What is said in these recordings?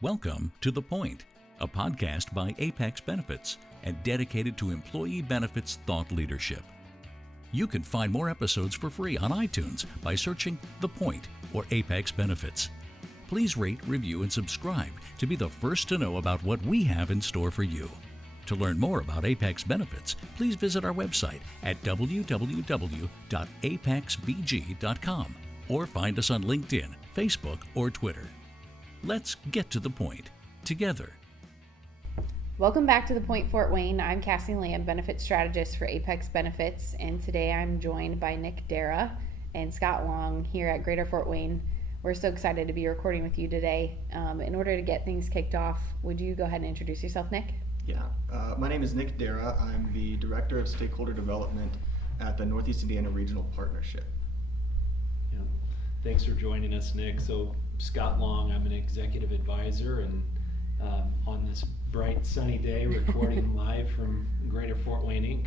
Welcome to The Point, a podcast by Apex Benefits and dedicated to employee benefits thought leadership. You can find more episodes for free on iTunes by searching The Point or Apex Benefits. Please rate, review, and subscribe to be the first to know about what we have in store for you. To learn more about Apex Benefits, please visit our website at www.apexbg.com or find us on LinkedIn, Facebook, or Twitter. Let's get to the point together. Welcome back to The Point Fort Wayne. I'm Kassee, Lamm, Benefit Strategist for Apex Benefits, and today I'm joined by Nick Darrah and Scott Long here at Greater Fort Wayne. We're so excited to be recording with you today. In order to get things kicked off, would you go ahead and introduce yourself, Nick? Yeah, my name is Nick Darrah. I'm the Director of Stakeholder Development at the Northeast Indiana Regional Partnership. Yeah. Thanks for joining us, Nick. So Scott Long, I'm an executive advisor, and on this bright sunny day recording live from Greater Fort Wayne, Inc.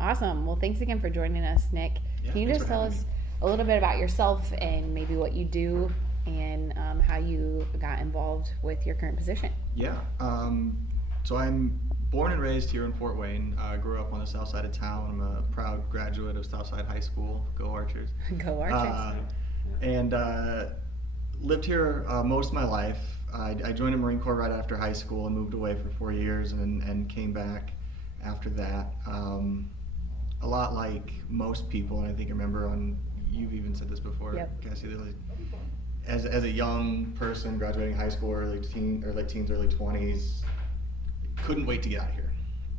Awesome. Well, thanks again for joining us, Nick. Yeah, Can you just tell us a little bit about yourself and maybe what you do and how you got involved with your current position? Yeah, so I'm born and raised here in Fort Wayne. I grew up on the south side of town. I'm a proud graduate of Southside High School. Go Archers. Go Archers. And lived here most of my life. I joined the Marine Corps right after high school and moved away for 4 years and came back after that. A lot like most people, and I think you've even said this before, Yep. Kassee, as a young person graduating high school, late teens, early 20s, couldn't wait to get out of here.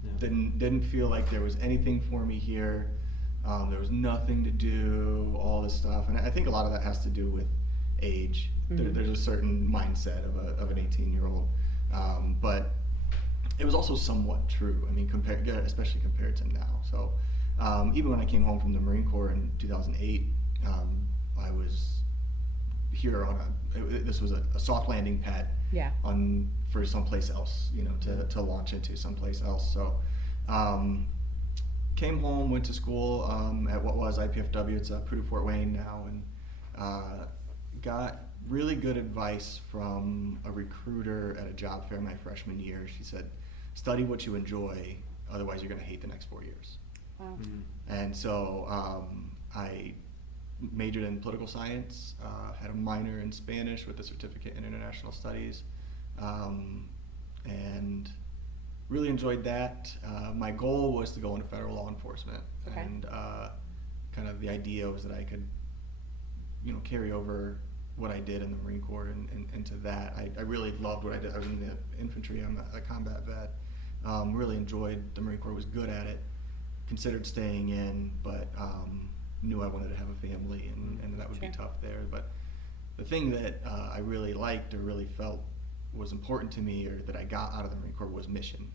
Yeah. Didn't feel like there was anything for me here. There was nothing to do, all this stuff, and I think a lot of that has to do with age. Mm-hmm. There's a certain mindset of an 18-year-old, but it was also somewhat true. I mean, especially compared to now. So even when I came home from the Marine Corps in 2008, I was here this was a soft landing pad. Yeah. For someplace else, to launch into someplace else. So came home, went to school at what was IPFW. It's Purdue Fort Wayne now, and got really good advice from a recruiter at a job fair my freshman year. She said, study what you enjoy, otherwise you're going to hate the next 4 years. Wow. And so I majored in political science, had a minor in Spanish with a certificate in international studies, and really enjoyed that. My goal was to go into federal law enforcement, Okay. and kind of the idea was that I could, carry over what I did in the Marine Corps and into that. I really loved what I did. I was in the infantry. I'm a combat vet. Really enjoyed the Marine Corps. Was good at it. Considered staying in, but knew I wanted to have a family, and that would Sure. be tough there. But the thing that I really liked or really felt was important to me, or that I got out of the Marine Corps, was mission,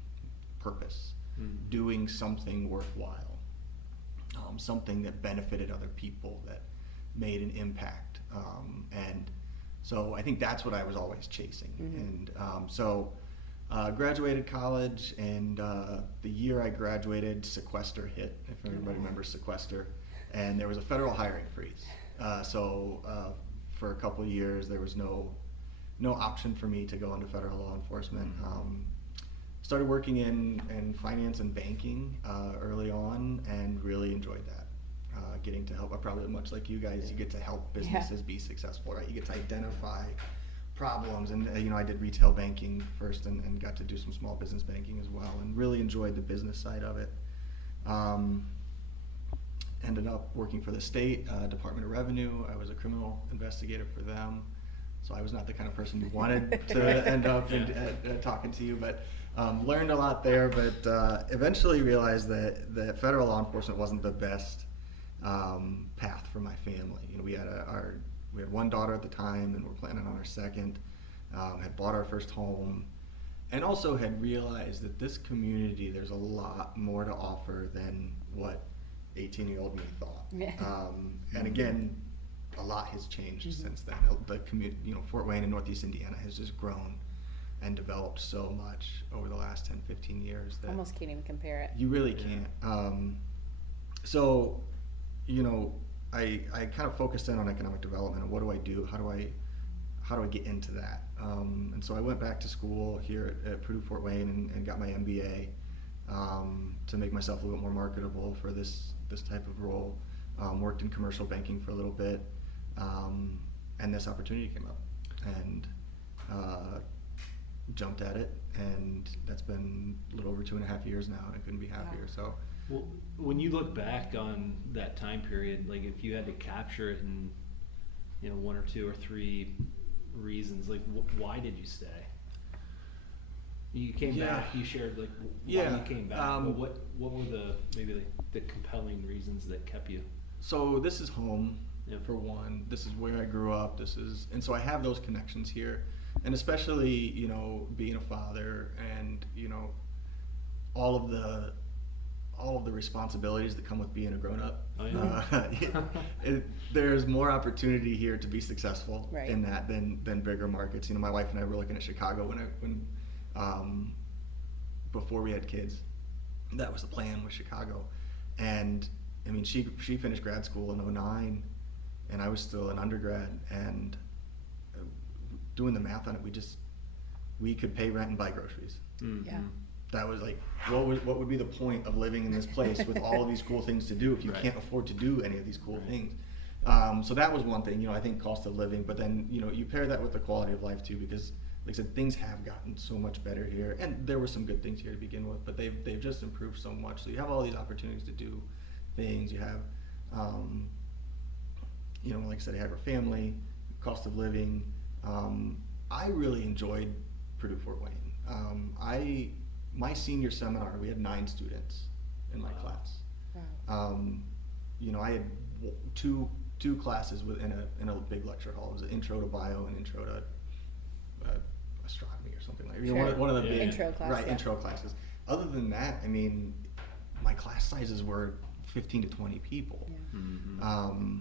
purpose, doing something worthwhile, something that benefited other people, that made an impact. And so I think that's what I was always chasing. Mm-hmm. And so graduated college, and the year I graduated, sequester hit, if everybody remembers sequester, and there was a federal hiring freeze. So for a couple of years, there was no option for me to go into federal law enforcement. Started working in finance and banking early on, and really enjoyed that. Getting to help, probably much like you guys, you get to help businesses be successful, right? You get to identify problems, and I did retail banking first, and got to do some small business banking as well, and really enjoyed the business side of it. Ended up working for the state Department of Revenue. I was a criminal investigator for them, so I was not the kind of person who wanted to end up talking to you, but learned a lot there. But eventually realized that federal law enforcement wasn't the best path for my family. We had one daughter at the time, and we're planning on our second. Had bought our first home, and also had realized that this community, there's a lot more to offer than what 18-year-old me thought. And again, a lot has changed since then. The community, Fort Wayne in Northeast Indiana has just grown and developed so much over the last 10, 15 years that Almost can't even compare it. you really can't. So, I kind of focused in on economic development, and what do I do? how do I get into that? And so I went back to school here at Purdue Fort Wayne and got my MBA to make myself a little bit more marketable for this type of role. Worked in commercial banking for a little bit, and this opportunity came up, and jumped at it, and that's been a little over 2.5 years now, and I couldn't be happier. So, well, when you look back on that time period, like if you had to capture it in, you know, 1 or 2 or 3 reasons, like why did you stay? You came back. You shared like why you came back. But what were the compelling reasons that kept you? So this is home. Yep. For one. This is where I grew up. And so I have those connections here, and especially, you know, being a father and, you know, all of the responsibilities that come with being a grown-up. Oh, yeah. There's more opportunity here to be successful Right. in that than bigger markets. You know, my wife and I were looking at Chicago when before we had kids. That was the plan with Chicago, and I mean, she finished grad school in 2009, and I was still an undergrad, and doing the math on it, we could pay rent and buy groceries. Mm-hmm. Yeah. That was like, what would be the point of living in this place with all of these cool things to do if you Right. can't afford to do any of these cool things? So that was one thing, you know, I think cost of living, but then, you know, you pair that with the quality of life too, because like I said, things have gotten so much better here, and there were some good things here to begin with, but they've just improved so much. So you have all these opportunities to do things. You have, you know, like I said, I have a family, cost of living. I really enjoyed Purdue Fort Wayne. My senior seminar, we had 9 students in my class. Wow. You know, I had two classes in a big lecture hall. It was an intro to bio and intro to astronomy or something like that. You know, Sure. one of the big Intro class, right, yeah. intro classes. Other than that, I mean, my class sizes were 15 to 20 people. Yeah. Mm-hmm.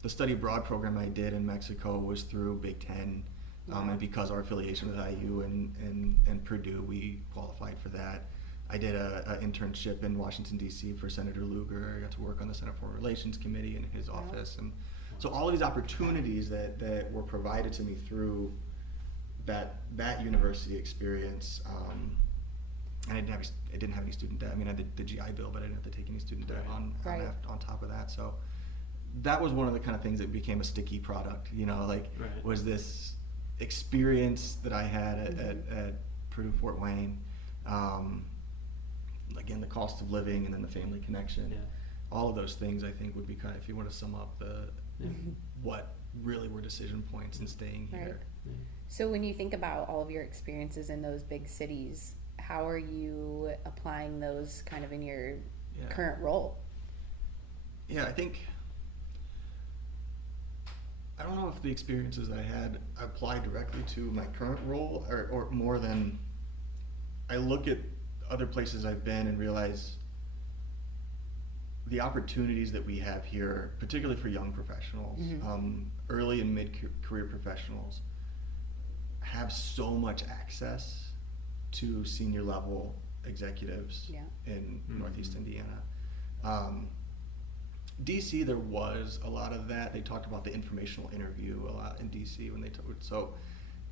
The study abroad program I did in Mexico was through Big Ten, and because our affiliation with IU and Purdue, we qualified for that. I did a internship in Washington, D.C. for Senator Lugar. I got to work on the Senate Foreign Relations Committee in his office. And so all of these opportunities that were provided to me through that university experience, and I didn't have any student debt. I mean, I did the GI Bill, but I didn't have to take any student debt on top of that. So that was one of the kind of things that became a sticky product, you know, like was this experience that I had at Purdue Fort Wayne. Again, the cost of living and then the family connection. Yeah. All of those things, I think, would be kind of, if you want to sum up what really were decision points in staying here. Right. So when you think about all of your experiences in those big cities, how are you applying those kind of in your current role? Yeah, I don't know if the experiences I had apply directly to my current role or more than I look at other places I've been and realize the opportunities that we have here, particularly for young professionals, early and mid-career professionals, have so much access to senior level executives in Northeast Indiana. DC, there was a lot of that. They talked about the informational interview a lot in DC when they so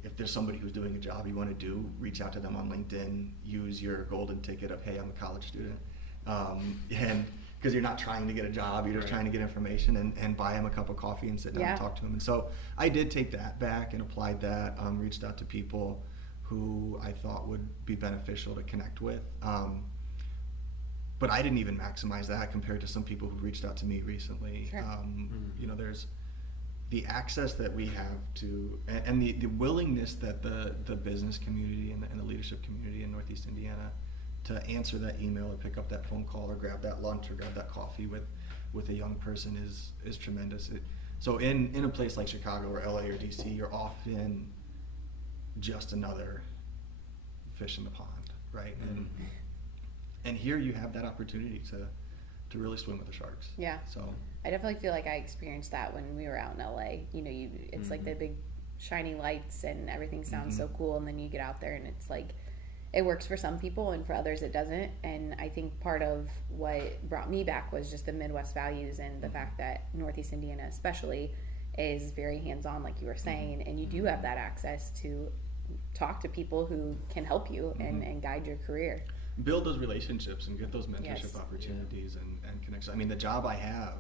if there's somebody who's doing a job you want to do, reach out to them on LinkedIn, use your golden ticket of, hey, I'm a college student. And because you're not trying to get a job, you're just trying to get information and buy them a cup of coffee and sit down and talk to them. And so I did take that back and applied that, reached out to people who I thought would be beneficial to connect with. But I didn't even maximize that compared to some people who reached out to me recently. Sure. You know, there's the access that we have to, and the willingness that the business community and the leadership community in Northeast Indiana to answer that email or pick up that phone call or grab that lunch or grab that coffee with a young person is tremendous. So in a place like Chicago or LA or DC, you're often just another fish in the pond, right? And here you have that opportunity to really swim with the sharks. Yeah. So I definitely feel like I experienced that when we were out in LA. You know, it's like the big shining lights and everything sounds so cool, and then you get out there and it's like it works for some people and for others it doesn't. And I think part of what brought me back was just the Midwest values and the fact that Northeast Indiana especially is very hands-on, like you were saying, and you do have that access to talk to people who can help you and guide your career. Build those relationships and get those mentorship Yes. opportunities and connections. I mean, the job I have,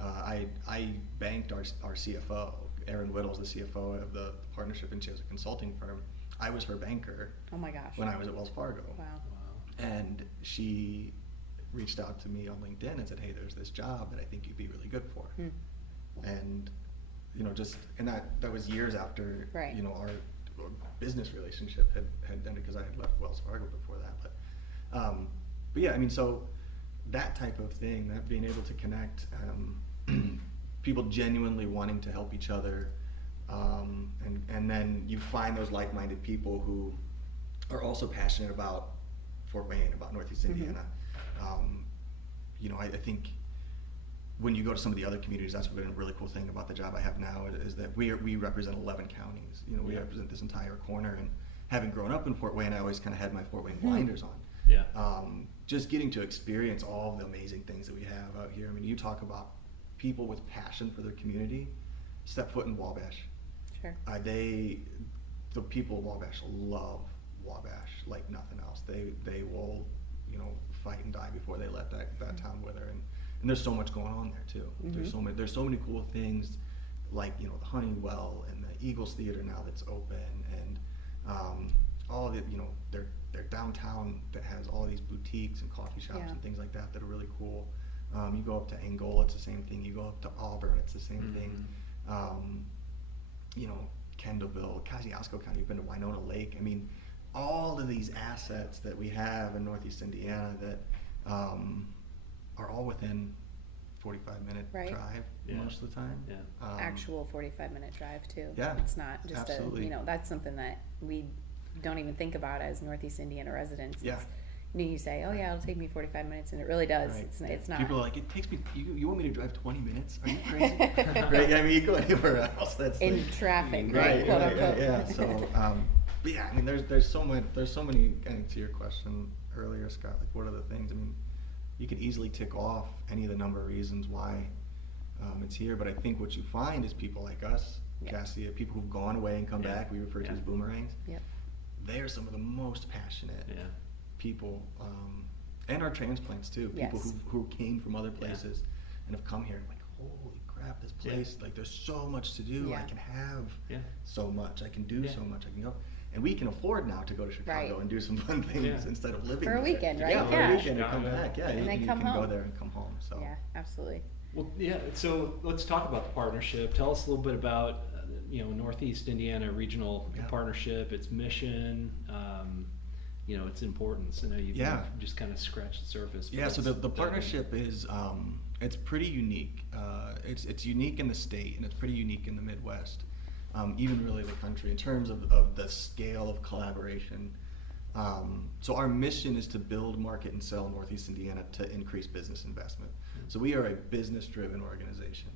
I banked our CFO. Erin Whittle's the CFO of the partnership, and she has a consulting firm. I was her banker Oh my gosh. when I was at Wells Fargo. Wow. And she reached out to me on LinkedIn and said, hey, there's this job that I think you'd be really good for. And, you know, and that was years after, Right. you know, our business relationship had ended, because I had left Wells Fargo before that. But yeah, I mean, so that type of thing, that being able to connect, people genuinely wanting to help each other, and then you find those like-minded people who are also passionate about Fort Wayne, about Northeast Indiana. You know, I think when you go to some of the other communities, that's been a really cool thing about the job I have now, is that we represent 11 counties. You know, we represent this entire corner, and having grown up in Fort Wayne, I always kind of had my Fort Wayne blinders on. Yeah. Just getting to experience all of the amazing things that we have out here. I mean, you talk about people with passion for their community. Step foot in Wabash. Sure. The people of Wabash love Wabash like nothing else. They will, you know, fight and die before they let that town wither. And there's so much going on there too. There's so many cool things, like, you know, the Honeywell and the Eagles Theater now that's open, and all of it, you know, their downtown that has all these boutiques and coffee shops and things like that are really cool. You go up to Angola, it's the same thing. You go up to Auburn, it's the same thing. You know, Kendallville, Kassee County, you've been to Winona Lake. I mean, all of these assets that we have in Northeast Indiana that are all within 45-minute drive most of the time. Yeah. Actual 45-minute drive too. Yeah, It's not just absolutely. you know, that's something that we don't even think about as Northeast Indiana residents. Yeah. It's, you know, you say, oh yeah, it'll take me 45 minutes, and it really does. Right. It's not. People are like, it takes me, you want me to drive 20 minutes? Are you crazy? Right? I mean, you go anywhere else, that's in like, traffic, right, quote right, unquote. yeah. So, but yeah, I mean, there's so many. Getting to your question earlier, Scott, like, what are the things? I mean, you could easily tick off any of the number of reasons why it's here, but I think what you find is people like us, Kassee, people who've gone away and come back. We refer to as boomerangs. Yep. They are some of the most passionate people, and our transplants too. Yes. People who came from other places and have come here and like, holy crap, this place, like, there's so much to do. I can have so much. I can do so much. I can go. And we can afford now to go to Chicago and do some fun things instead of living For a there. weekend, right? Yeah, for a weekend and come back. Yeah, And then you come can home. go there and come home. So Yeah, absolutely. Well, yeah. So let's talk about the partnership. Tell us a little bit about you know, Northeast Indiana Regional Partnership, its mission, you know, its importance. I know you've just kind of scratched the surface. Yeah, so the partnership is it's pretty unique. It's unique in the state, and it's pretty unique in the Midwest, even really the country, in terms of the scale of collaboration. So our mission is to build, market, and sell Northeast Indiana to increase business investment. So we are a business-driven organization.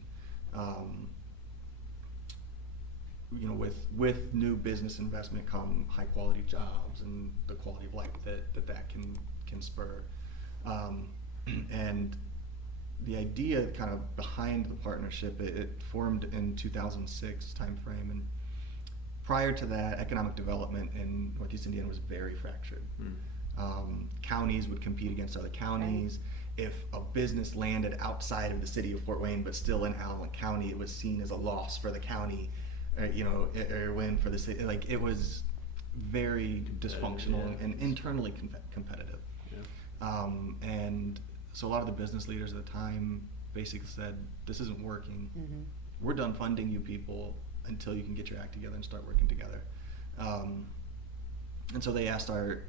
You know, with new business investment come high-quality jobs and the quality of life that can spur. And the idea kind of behind the partnership, it formed in 2006 timeframe, and prior to that, economic development in Northeast Indiana was very fractured. Counties would compete against other counties. If a business landed outside of the city of Fort Wayne but still in Allen County, it was seen as a loss for the county, you know, or a win for the city. Like, it was very dysfunctional and internally competitive. And so a lot of the business leaders at the time basically said, this isn't working. We're done funding you people until you can get your act together and start working together. And so they asked our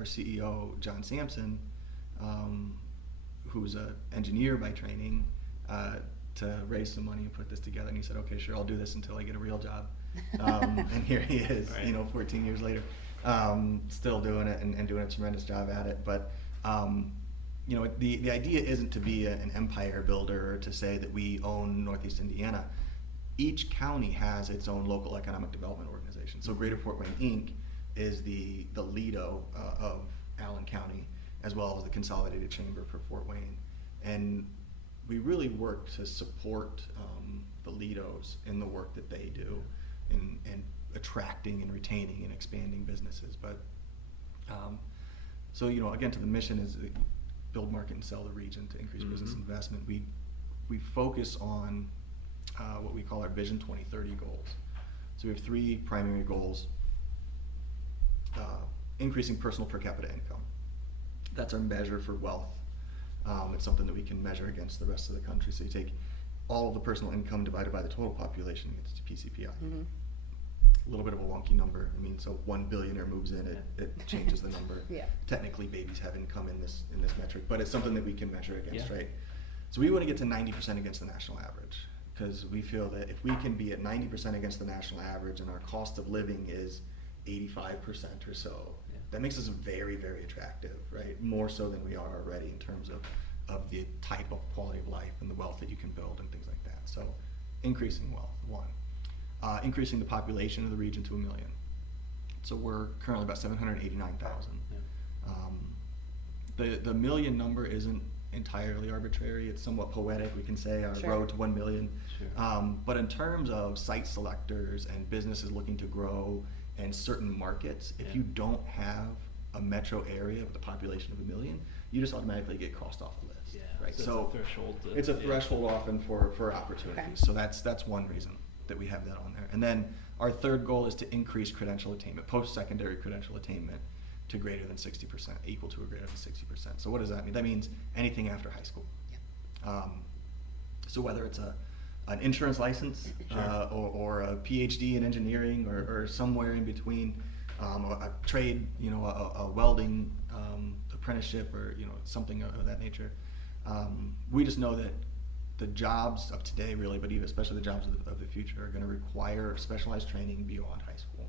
CEO, John Sampson, who's an engineer by training, to raise some money and put this together. And he said, okay, sure, I'll do this until I get a real job. And here he is, you know, 14 years later, still doing it and doing a tremendous job at it. But you know, the idea isn't to be an empire builder or to say that we own Northeast Indiana. Each county has its own local economic development organization. So Greater Fort Wayne, Inc. is the Lido of Allen County, as well as the Consolidated Chamber for Fort Wayne. And we really work to support the Lidos in the work that they do in attracting and retaining and expanding businesses. But so, again, to the mission is build, market, and sell the region to increase business investment. We focus on what we call our Vision 2030 goals. So we have 3 primary goals. Increasing personal per capita income. That's our measure for wealth. It's something that we can measure against the rest of the country. So you take all of the personal income divided by the total population against PCPI. A little bit of a wonky number. I mean, so 1 billionaire moves in, it changes the number. Yeah. Technically, babies have income in this metric, but it's something that we can measure against, right? So we want to get to 90% against the national average, because we feel that if we can be at 90% against the national average and our cost of living is 85% or so, that makes us very, very attractive, right? More so than we are already in terms of the type of quality of life and the wealth that you can build and things like that. So increasing wealth, 1. Increasing the population of the region to 1 million. So we're currently about 789,000. The million number isn't entirely arbitrary. It's somewhat poetic. We can say our road to 1 million. But in terms of site selectors and businesses looking to grow and certain markets, if you don't have a metro area with a population of 1 million, you just automatically get crossed off the list, right? So it's a threshold. It's a threshold often for opportunities. Okay. So that's one reason that we have that on there. And then our 3rd goal is to increase credential attainment, post-secondary credential attainment, to greater than 60%, equal to or greater than 60%. So what does that mean? That means anything after high school. So whether it's an insurance license, or a PhD in engineering, or somewhere in between, a trade, a welding apprenticeship, or something of that nature. We just know that the jobs of today, really, but even especially the jobs of the future, are going to require specialized training beyond high school.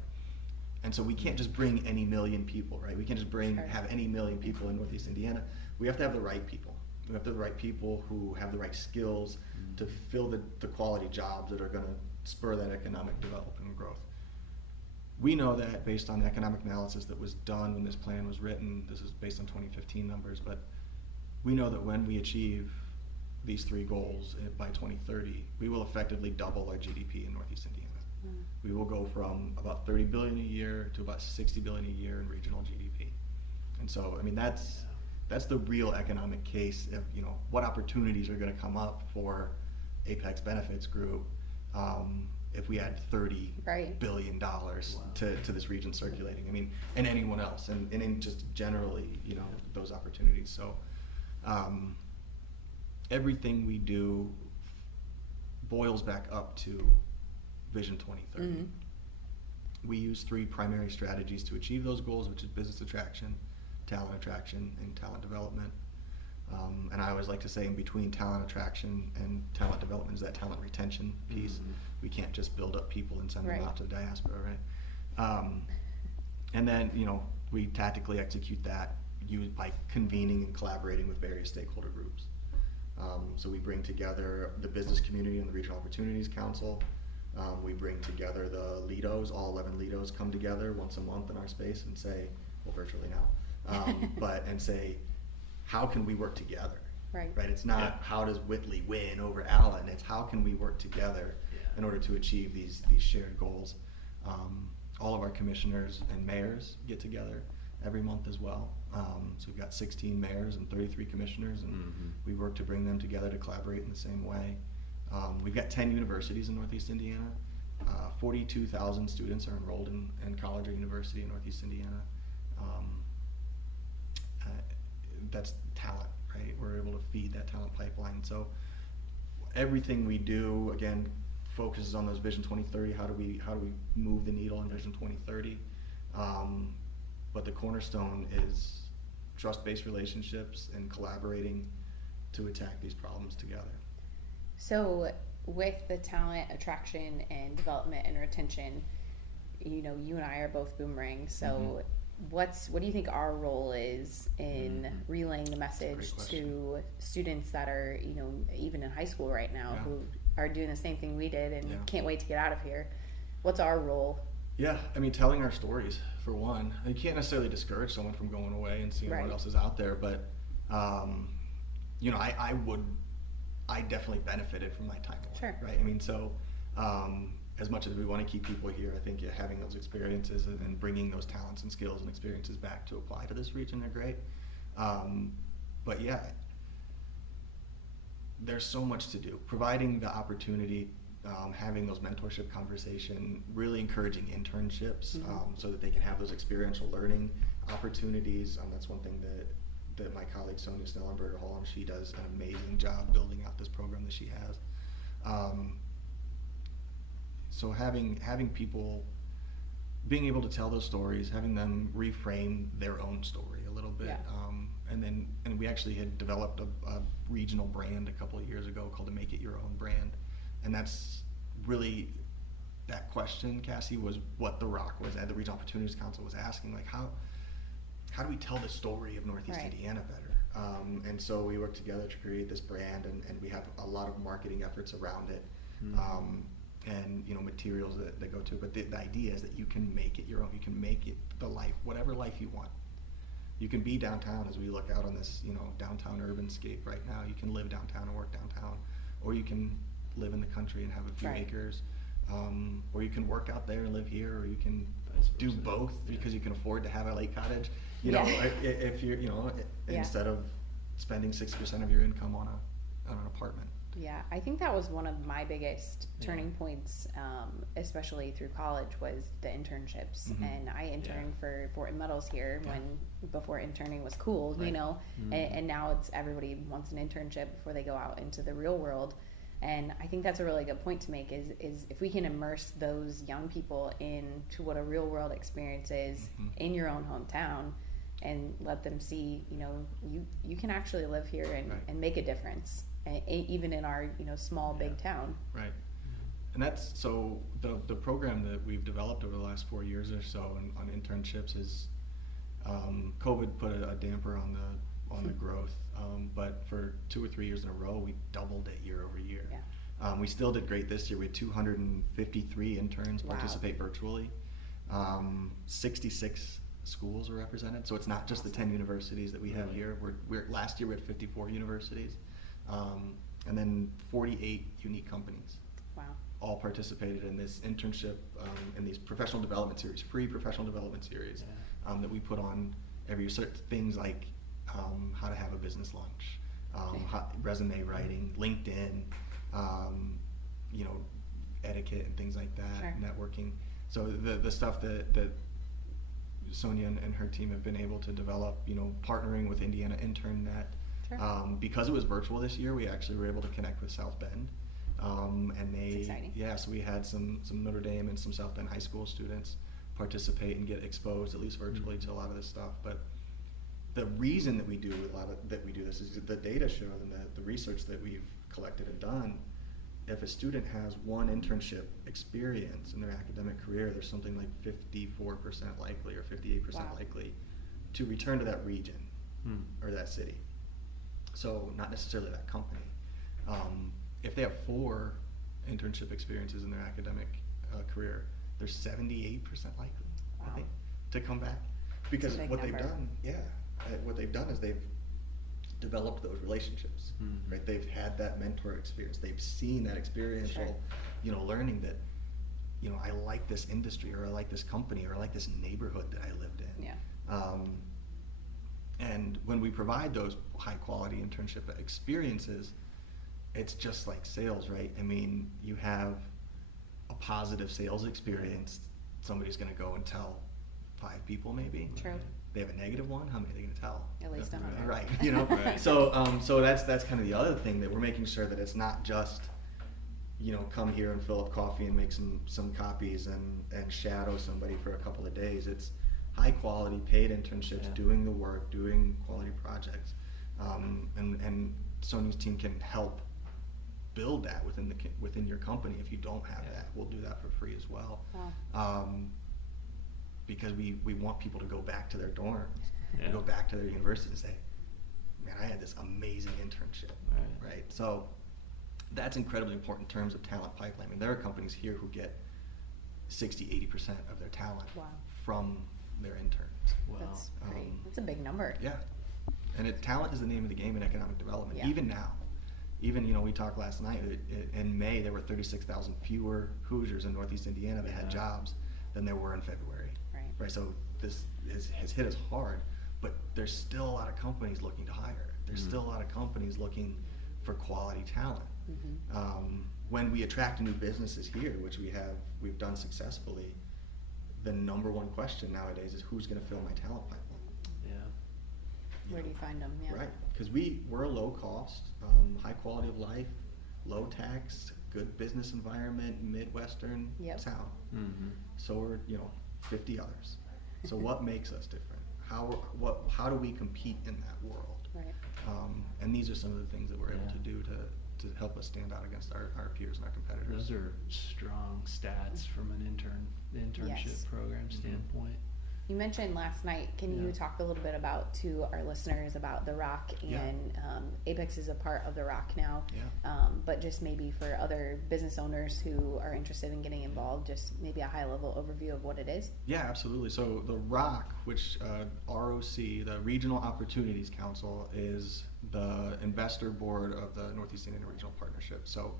And so we can't just bring any million people, right? We can't just have any million people in Northeast Indiana. We have to have the right people. We have to have the right people who have the right skills to fill the quality jobs that are going to spur that economic development and growth. We know that based on the economic analysis that was done when this plan was written, this is based on 2015 numbers, but we know that when we achieve these 3 goals by 2030, we will effectively double our GDP in Northeast Indiana. We will go from about 30 billion a year to about 60 billion a year in regional GDP. And so, I mean, that's the real economic case of, what opportunities are going to come up for Apex Benefits Group if we add $30 billion to this region circulating. I mean, and anyone else, and in just generally, those opportunities. So everything we do boils back up to Vision 2030. We use 3 primary strategies to achieve those goals, which is business attraction, talent attraction, and talent development. And I always like to say, in between talent attraction and talent development is that talent retention piece. We can't just build up people and send them out to the diaspora, right? And then, we tactically execute that by convening and collaborating with various stakeholder groups. So we bring together the business community and the Regional Opportunities Council. We bring together the Lidos. All 11 Lidos come together once a month in our space and say, well, virtually now, and say, how can we work together? Right. It's not how does Whitley win over Allen. It's how can we work together in order to achieve these shared goals. All of our commissioners and mayors get together every month as well. So we've got 16 mayors and 33 commissioners, and we work to bring them together to collaborate in the same way. We've got 10 universities in Northeast Indiana. 42,000 students are enrolled in college or university in Northeast Indiana. That's talent, right? We're able to feed that talent pipeline. So everything we do, again, focuses on those Vision 2030. How do we move the needle in Vision 2030? But the cornerstone is trust-based relationships and collaborating to attack these problems together. So with the talent attraction and development and retention, you and I are both boomerangs. So what do you think our role is in relaying the message to students that are, even in high school right now, who are doing the same thing we did and can't wait to get out of here? What's our role? Yeah, I mean, telling our stories, for one. You can't necessarily discourage someone from going away and seeing what else is out there, but I I definitely benefited from my time away, Sure. right? I mean, so as much as we want to keep people here, I think having those experiences and bringing those talents and skills and experiences back to apply to this region are great. But yeah, there's so much to do. Providing the opportunity, having those mentorship conversation, really encouraging internships, so that they can have those experiential learning opportunities. That's one thing that my colleague Sonia Snellenberger-Holm, she does an amazing job building out this program that she has. So having people being able to tell those stories, having them reframe their own story a little bit. Yeah. And we actually had developed a regional brand a couple of years ago called the Make It Your Own brand. And that's really, that question, Kassee, was what the ROC was, the Regional Opportunities Council was asking, like how do we tell the story of Northeast Right. Indiana better? And so we worked together to create this brand, and we have a lot of marketing efforts around it. And materials that go to it. But the idea is that you can make it your own. You can make it whatever life you want. You can be downtown, as we look out on this, downtown urban scape right now. You can live downtown and work downtown, or you can live in the country and have a few Right. acres, or you can work out there and live here, or you can do both because you can afford to have a lake cottage. If you're, instead of spending 60% of your income on an apartment. Yeah, I think that was one of my biggest turning points, especially through college, was the internships. And I interned for Fort Meadows here before interning was cool, Right. and now it's everybody wants an internship before they go out into the real world. And I think that's a really good point to make is if we can immerse those young people into what a real world experience is in your own hometown, and let them see, you can actually live here and make a difference, even in our small big town. Right. And that's so the program that we've developed over the last 4 years or so on internships is COVID put a damper on the growth, but for 2 or 3 years in a row we doubled it year over year. We still did great this year. We had 253 interns participate virtually. 66 schools were represented, so it's not just the 10 universities that we have here. We're last year we had 54 universities, and then 48 unique companies. Wow. All participated in this internship, in these professional development series, free professional development series that we put on every year. So things like how to have a business lunch, resume writing, LinkedIn, etiquette and things like that, Sure. networking. So the stuff that Sonia and her team have been able to develop, partnering with Indiana InternNet. Sure. Because it was virtual this year, we actually were able to connect with South Bend. And That's exciting. so we had some Notre Dame and some South Bend high school students participate and get exposed, at least virtually, to a lot of this stuff. But the reason that we do this is the data show, and the research that we've collected and done. If a student has one internship experience in their academic career, there's something like 54% likely or 58% likely to return to that region or that city. So not necessarily that company. If they have 4 internship experiences in their academic career, they're 78% likely, I think, to come back. Because what they've done is they've developed those relationships, right? They've had that mentor experience. They've seen that experiential, learning that, I like this industry, or I like this company, or I like this neighborhood that I lived in. Yeah. And when we provide those high quality internship experiences, it's just like sales, right? I mean, you have a positive sales experience, somebody's gonna go and tell 5 people maybe. True. They have a negative one, how many are they gonna tell? At least 100. Right, Right. So that's kind of the other thing, that we're making sure that it's not just, come here and fill up coffee and make some copies and shadow somebody for a couple of days. It's high quality paid internships, doing the work, doing quality projects, and Sony's team can help build that within your company. If you don't have that, we'll do that for free as well. Wow. Because we want people to go back to their dorms, go back to their university and say, man, I had this amazing internship, right? So that's incredibly important in terms of talent pipeline. I mean, there are companies here who get 60-80% of their talent from their interns. Wow. That's great. That's a big number. Yeah, and talent is the name of the game in economic development, Yeah. even now. even, we talked last night, in May, there were 36,000 fewer Hoosiers in Northeast Indiana that had jobs than there were in February. Right. So this has hit us hard, but there's still a lot of companies looking to hire. There's still a lot of companies looking for quality talent. When we attract new businesses here, which we've done successfully, the number one question nowadays is who's going to fill my talent pipeline? Where do you find them? Yeah. Right, because we're a low cost, high quality of life, low tax, good business environment, Midwestern town. So we're 50 others. So what makes us different? How do we compete in that world? Right. And these are some of the things that we're able to do to help us stand out against our peers and our competitors. Those are strong stats from an internship program standpoint. You mentioned last night, can you talk a little bit to our listeners about the Rock, and Apex is a part of the Rock now, but just maybe for other business owners who are interested in getting involved, just maybe a high level overview of what it is? Yeah, absolutely. So the ROC, which ROC, the Regional Opportunities Council, is the investor board of the Northeast Indiana Regional Partnership. So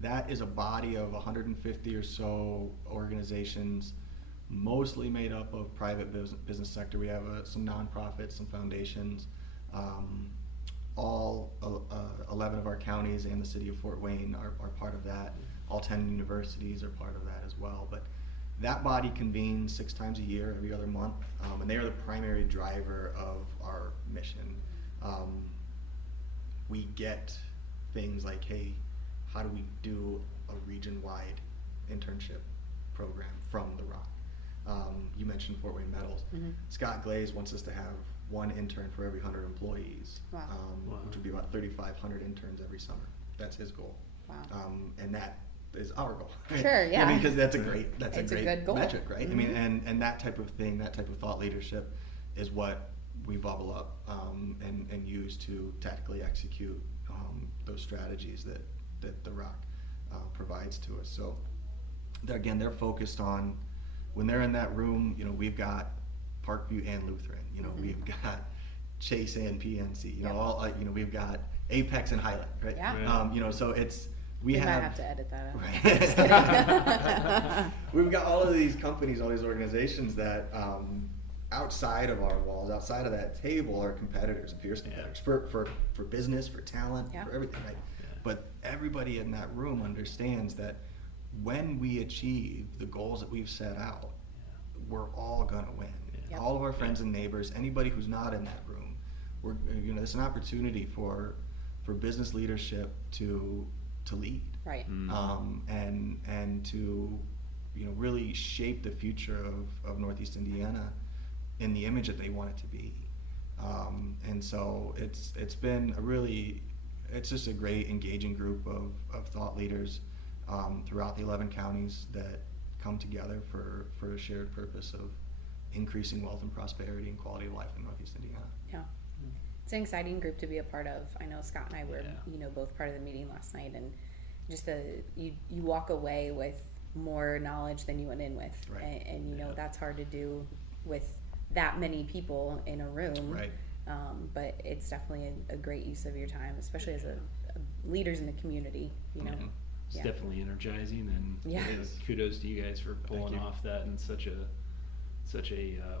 that is a body of 150 or so organizations, mostly made up of private business sector. We have some nonprofits, some foundations. All 11 of our counties and the city of Fort Wayne are part of that. All 10 universities are part of that as well. But that body convenes 6 times a year, every other month, and they are the primary driver of our mission. We get things like, hey, how do we do a region-wide internship program from the ROC? You mentioned Fort Wayne Metals. Scott Glaze wants us to have 1 intern for every 100 employees, which would be about 3,500 interns every summer. That's his goal. And that is our goal. Sure, yeah. I mean, because that's a great good goal. metric, right? I mean, and that type of thing, that type of thought leadership is what we bubble up and use to tactically execute those strategies that the ROC provides to us. So again, they're focused on, when they're in that room, we've got Parkview and Lutheran, we've got Chase and PNC, all, we've got Apex and Highland, right? Yeah. So it's, we might have to edit that out. Right. We've got all of these companies, all these organizations that outside of our walls, outside of that table, are competitors and fierce competitors for business, for talent, for everything, right? But everybody in that room understands that when we achieve the goals that we've set out, we're all gonna win. All of our friends and neighbors, anybody who's not in that room, it's an opportunity for business leadership to lead, right? And to really shape the future of Northeast Indiana in the image that they want it to be. And so it's been it's just a great engaging group of thought leaders throughout the 11 counties that come together for a shared purpose of increasing wealth and prosperity and quality of life in Northeast Indiana. Yeah. It's an exciting group to be a part of. I know Scott and I were, both part of the meeting last night, and just you walk away with more knowledge than you went in with. Right. And that's hard to do with that many people in a room. Right. But it's definitely a great use of your time, especially as a leaders in the community, It's definitely energizing, and kudos to you guys for pulling off that in such a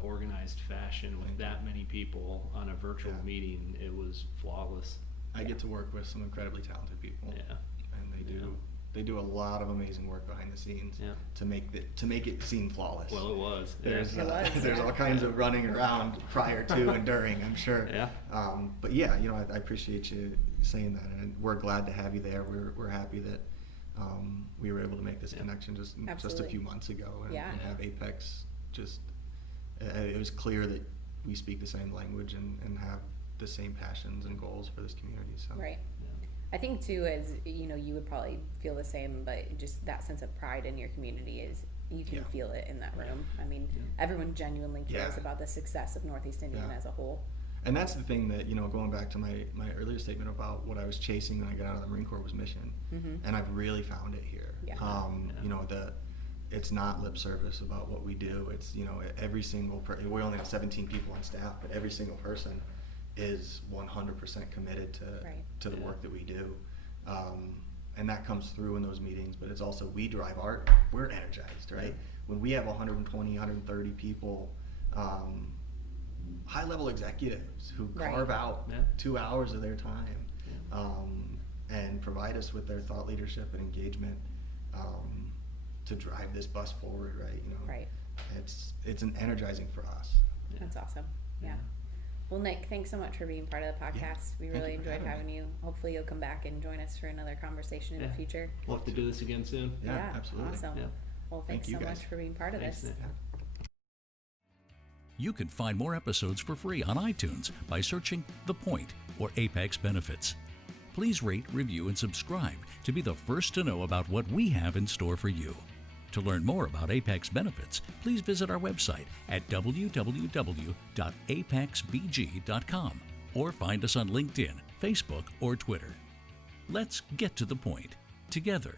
organized fashion with that many people on a virtual meeting. It was flawless. I get to work with some incredibly talented people. Yeah. And they do a lot of amazing work behind the scenes to make it seem flawless. Well, it was. There's all kinds of running around prior to and during, I'm sure. Yeah. But I appreciate you saying that, and we're glad to have you there. We're happy that we were able to make this connection just a few months ago, and have Apex it was clear that we speak the same language and have the same passions and goals for this community. So. Right. I think too, as you would probably feel the same, but just that sense of pride in your community is, you can feel it in that room. I mean, everyone genuinely cares about the success of Northeast Indiana as a whole. And that's the thing that, going back to my earlier statement about what I was chasing when I got out of the Marine Corps was mission. And I've really found it here. It's not lip service about what we do. It's, every single we only have 17 people on staff, but every single person is 100% committed to the work that we do. And that comes through in those meetings, but it's also we're energized, right? When we have 120, 130 people, high-level executives who carve out 2 hours of their time and provide us with their thought leadership and engagement to drive this bus forward, right? Right. It's an energizing for us. That's awesome. Yeah. Well, Nick, thanks so much for being part of the podcast. We really enjoyed having you. Hopefully you'll come back and join us for another conversation in the future. We'll have to do this again soon. Yeah, absolutely. Awesome. Yeah. Well, thanks so much for being part of this. Nick. You can find more episodes for free on iTunes by searching The Point or Apex Benefits. Please rate, review, and subscribe to be the first to know about what we have in store for you. To learn more about Apex Benefits, please visit our website at www.apexbg.com or find us on LinkedIn, Facebook, or Twitter. Let's get to the point together.